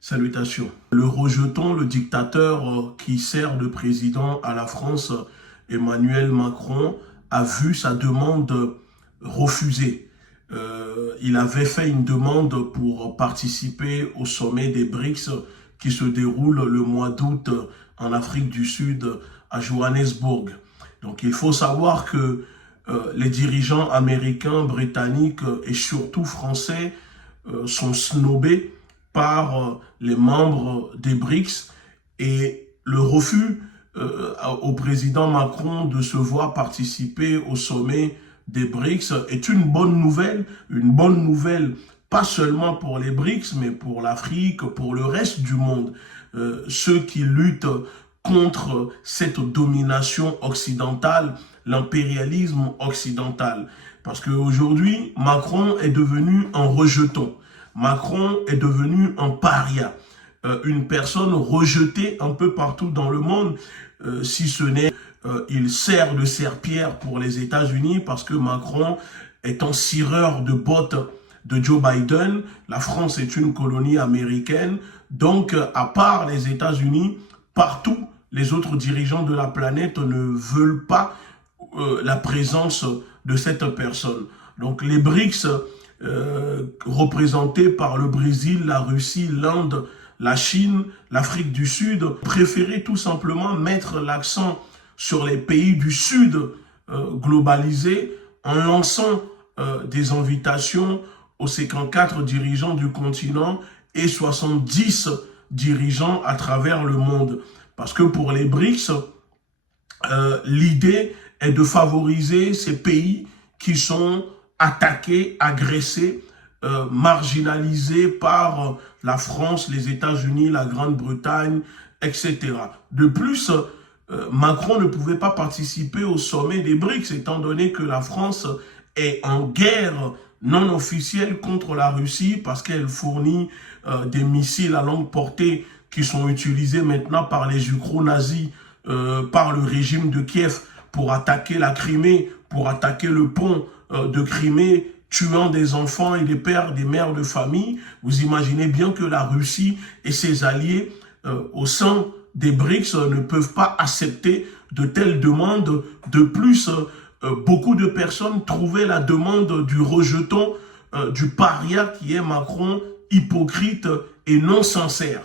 Salutations. Le rejeton, le dictateur qui sert de président à la France, Emmanuel Macron, a vu sa demande refusée. Il avait fait une demande pour participer au sommet des BRICS qui se déroule le mois d'août en Afrique du Sud, à Johannesburg. Donc il faut savoir que les dirigeants américains, britanniques et surtout français sont snobés par les membres des BRICS, et le refus au président Macron de se voir participer au sommet des BRICS est une bonne nouvelle pas seulement pour les BRICS, mais pour l'Afrique, pour le reste du monde. Ceux qui luttent contre cette domination occidentale, l'impérialisme occidental. Parce qu'aujourd'hui, Macron est devenu un rejeton. Macron est devenu un paria, une personne rejetée un peu partout dans le monde, si ce n'est il sert de serpillère pour les États-Unis parce que Macron est un cireur de bottes de Joe Biden. La France est une colonie américaine, donc à part les États-Unis, partout les autres dirigeants de la planète ne veulent pas la présence de cette personne. Donc les BRICS, représentés par le Brésil, la Russie, l'Inde, la Chine, l'Afrique du Sud, préféraient tout simplement mettre l'accent sur les pays du Sud globalisés en lançant des invitations aux 54 dirigeants du continent et 70 dirigeants à travers le monde. Parce que pour les BRICS, l'idée est de favoriser ces pays qui sont attaqués, agressés, marginalisés par la France, les États-Unis, la Grande-Bretagne, etc. De plus, Macron ne pouvait pas participer au sommet des BRICS, étant donné que la France est en guerre non officielle contre la Russie parce qu'elle fournit des missiles à longue portée qui sont utilisés maintenant par les ukro-nazis, par le régime de Kiev pour attaquer la Crimée, pour attaquer le pont de Crimée, tuant des enfants et des pères, des mères de famille. Vous imaginez bien que la Russie et ses alliés au sein des BRICS ne peuvent pas accepter de telles demandes. De plus, beaucoup de personnes trouvaient la demande du rejeton, du paria qui est Macron, hypocrite et non sincère.